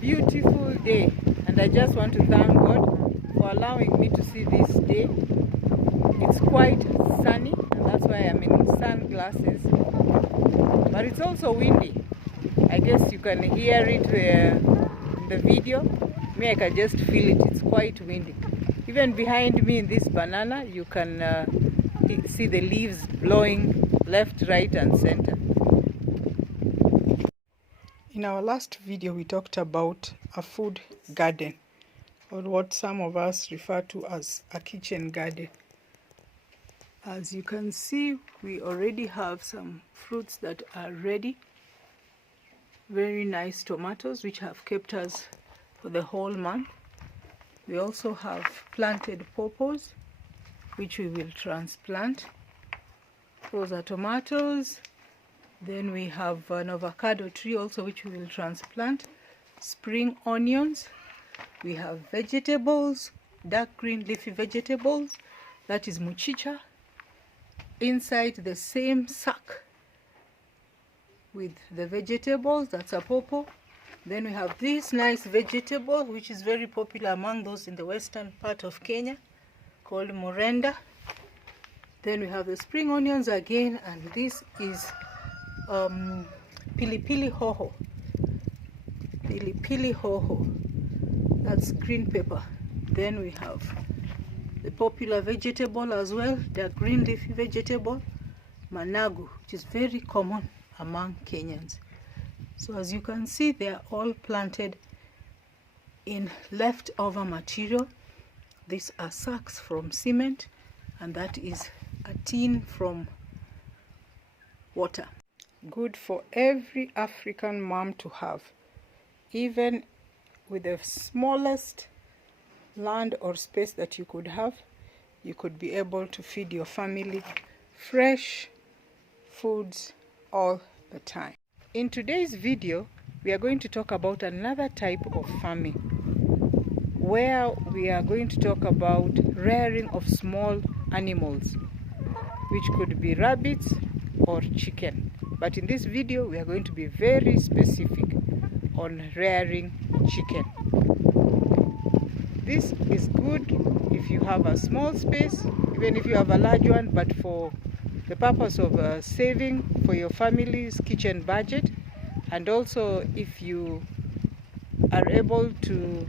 beautiful day, and I just want to thank God for allowing me to see this day. It's quite sunny, and that's why I'm in sunglasses, but it's also windy. I guess you can hear it in the video. Me, I can just feel it. It's quite windy. Even behind me in this banana, you can see the leaves blowing left, right and center. In our last video, we talked about a food garden, or what some of us refer to as a kitchen garden. As you can see, we already have some fruits that are ready. Very nice tomatoes which have kept us for the whole month. We also have planted pawpaws which we will transplant. Those are tomatoes. Then we have an avocado tree also which we will transplant. Spring onions. We have vegetables, dark green leafy vegetables. That is muchicha. Inside the same sack with the vegetables, that's a pawpaw. Then we have this nice vegetable which is very popular among those in the western part of Kenya, called morenda. Then we have the spring onions again, and this is pilipili hoho. Pilipili hoho, that's green pepper. Then we have the popular vegetable as well, the green leafy vegetable, managu, which is very common among Kenyans. So as you can see, they are all planted in leftover material. These are sacks from cement, and that is a tin from water. Good for every African mom to have. Even with the smallest land or space that you could have, you could be able to feed your family fresh foods all the time. In today's video, we are going to talk about another type of farming, where we are going to talk about rearing of small animals, which could be rabbits or chicken. But in this video, we are going to be very specific on rearing chicken. This is good if you have a small space, even if you have a large one, but for the purpose of saving for your family's kitchen budget, and also if you are able to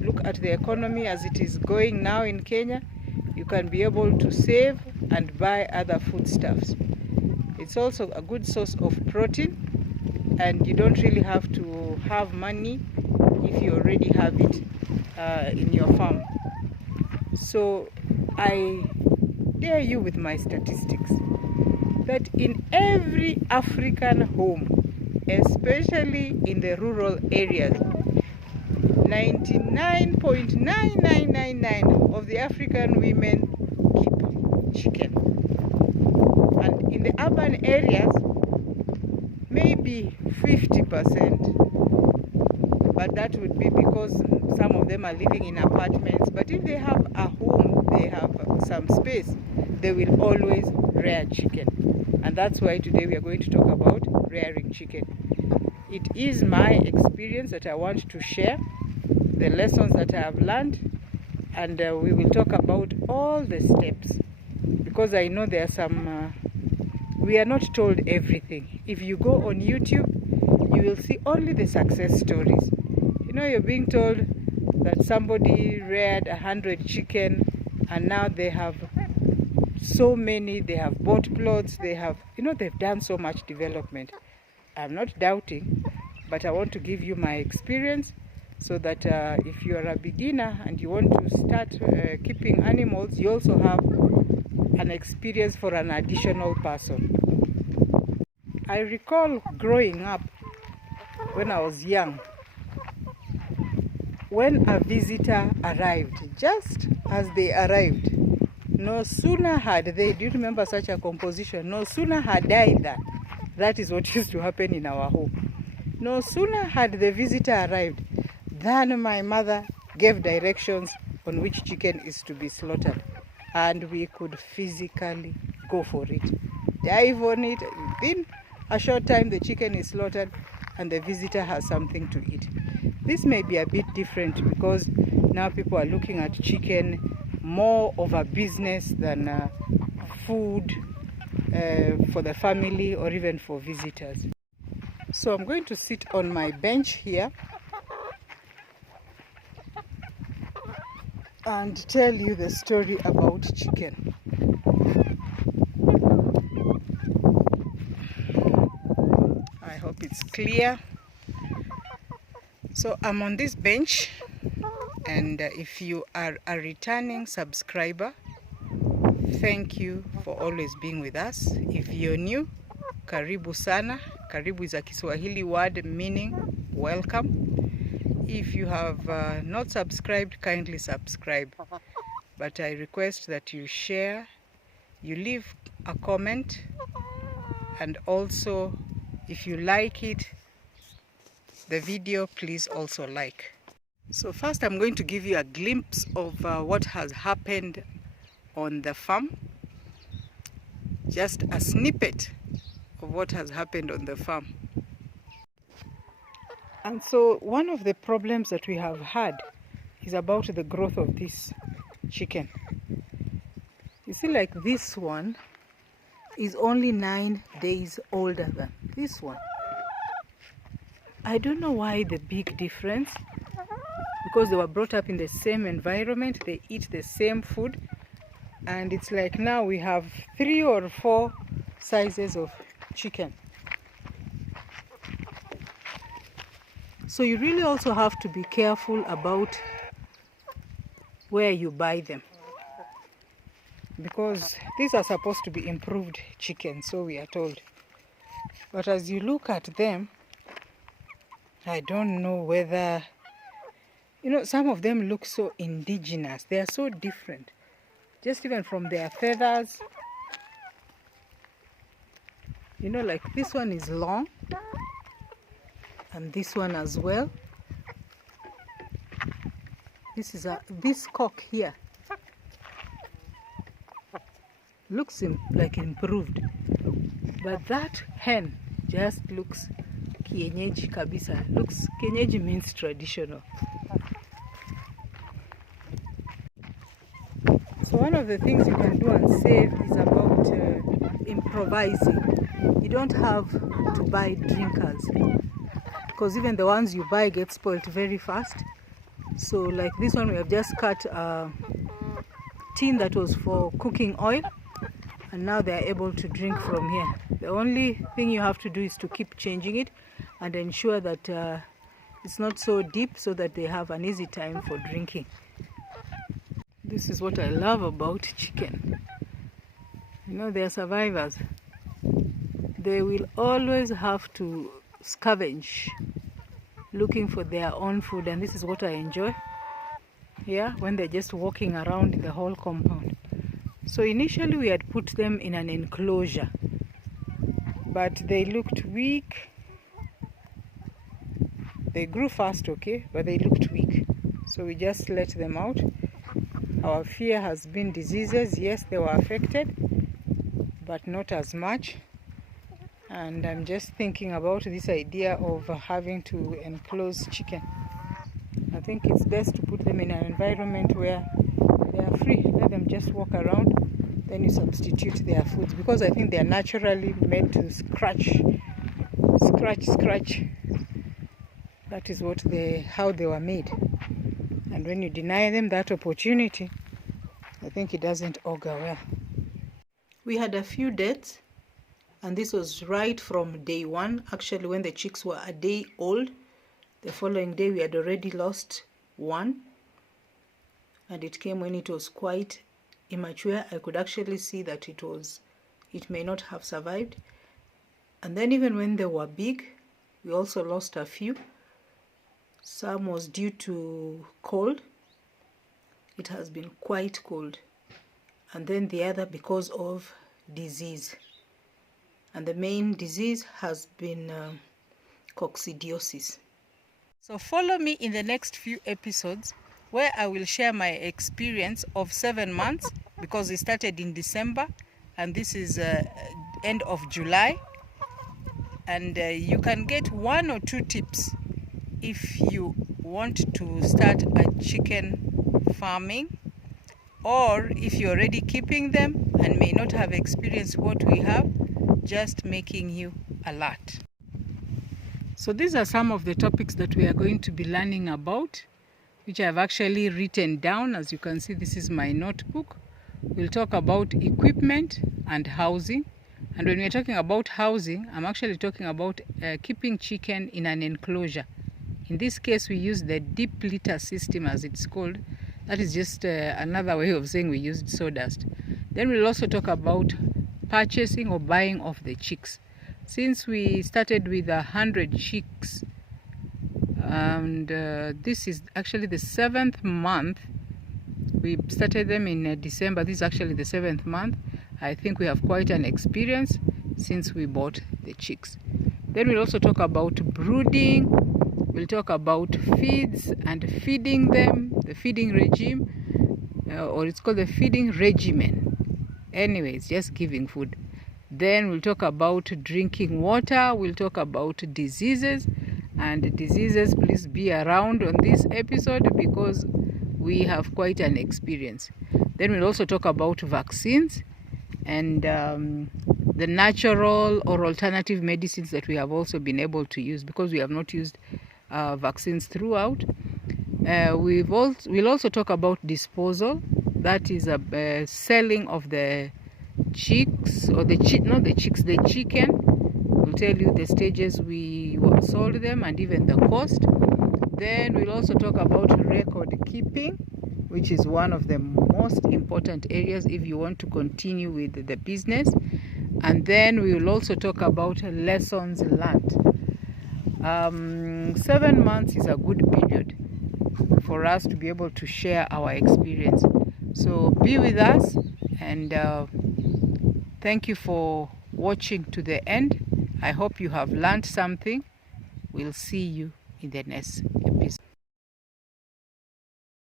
look at the economy as it is going now in Kenya, you can be able to save and buy other foodstuffs. It's also a good source of protein, and you don't really have to have money if you already have it in your farm. So I dare you with my statistics that in every African home, especially in the rural areas, 99.9999 of the African women keep chicken. And in the urban areas, maybe 50%. But that would be because some of them are living in apartments. But if they have a home, they have some space, they will always rear chicken. And that's why today we are going to talk about rearing chicken. It is my experience that I want to share, the lessons that I have learned, and we will talk about all the steps, because I know there are some, we are not told everything. If you go on YouTube, you will see only the success stories. You know, you're being told that somebody reared 100 chicken and now they have so many, they have bought plots, they have, you know, they've done so much development. I'm not doubting, but I want to give you my experience so that if you're a beginner and you want to start keeping animals, you also have an experience for an additional person. I recall growing up when I was young, when a visitor arrived, just as they arrived, no sooner had they, do you remember such a composition? No sooner had I that is what used to happen in our home. No sooner had the visitor arrived than my mother gave directions on which chicken is to be slaughtered. And we could physically go for it. Dive on it. Within a short time, the chicken is slaughtered and the visitor has something to eat. This may be a bit different because now people are looking at chicken more of a business than food for the family or even for visitors. So I'm going to sit on my bench here and tell you the story about chicken. I hope it's clear. So I'm on this bench, and if you are a returning subscriber, thank you for always being with us. If you're new, karibu sana. Karibu is a Kiswahili word meaning welcome. If you have not subscribed, kindly subscribe. But I request that you share, you leave a comment, and also if you like it, the video, please also like. So first I'm going to give you a glimpse of what has happened on the farm. Just a snippet of what has happened on the farm. And so one of the problems that we have had is about the growth of this chicken. You see, like this one is only 9 days older than this one. I don't know why the big difference, because they were brought up in the same environment, they eat the same food, and it's like now we have 3 or 4 sizes of chicken. So you really also have to be careful about where you buy them, because these are supposed to be improved chicken, so we are told. But as you look at them, I don't know whether, you know, some of them look so indigenous. They are so different, just even from their feathers. You know, like this one is long, and this one as well. This cock here looks like improved, but that hen just looks kienyeji kabisa. Looks kienyeji means traditional. So one of the things you can do and save is about improvising. You don't have to buy drinkers, because even the ones you buy get spoiled very fast. So like this one, we have just cut a tin that was for cooking oil, and now they are able to drink from here. The only thing you have to do is to keep changing it and ensure that it's not so deep, so that they have an easy time for drinking. This is what I love about chicken. You know, they are survivors. They will always have to scavenge looking for their own food, and this is what I enjoy. Yeah, when they're just walking around the whole compound. So initially we had put them in an enclosure, but they looked weak. They grew fast, okay, but they looked weak. So we just let them out. Our fear has been diseases. Yes, they were affected, but not as much. And I'm just thinking about this idea of having to enclose chicken. I think it's best to put them in an environment where they are free. Let them just walk around. Then you substitute their foods, because I think they are naturally made to scratch. That is how they were made. And when you deny them that opportunity, I think it doesn't augur well. We had a few deaths, and this was right from day one. Actually, when the chicks were a day old, the following day we had already lost one, and it came when it was quite immature. I could actually see that it may not have survived. And then even when they were big, we also lost a few. Some was due to cold. It has been quite cold. And then the other because of disease. And the main disease has been coccidiosis. So follow me in the next few episodes, where I will share my experience of 7 months, because we started in December and this is end of July. and you can get 1 or 2 tips if you want to start a chicken farming, or if you're already keeping them and may not have experienced what we have, just making you alert. So these are some of the topics that we are going to be learning about, which I've actually written down. As you can see, this is my notebook. We'll talk about equipment and housing. And when we're talking about housing, I'm actually talking about keeping chicken in an enclosure. In this case, we use the deep litter system, as it's called. That is just another way of saying we used sawdust. Then we'll also talk about purchasing or buying of the chicks. Since we started with 100 chicks, and this is actually the 7th month. We started them in December. This is actually the 7th month. I think we have quite an experience since we bought the chicks. Then we'll also talk about brooding. We'll talk about feeds and feeding them, the feeding regime, or it's called the feeding regimen. Anyways, just giving food. Then we'll talk about drinking water. We'll talk about diseases. And diseases, please be around on this episode because we have quite an experience. Then we'll also talk about vaccines and the natural or alternative medicines that we have also been able to use, because we have not used vaccines throughout. We'll also talk about disposal. That is a selling of the chicks, or the chicken. We'll tell you the stages we sold them and even the cost. Then we'll also talk about record keeping, which is one of the most important areas if you want to continue with the business. And then we will also talk about lessons learned. 7 months is a good period for us to be able to share our experience. So be with us, and thank you for watching to the end. I hope you have learned something. We'll see you in the next episode.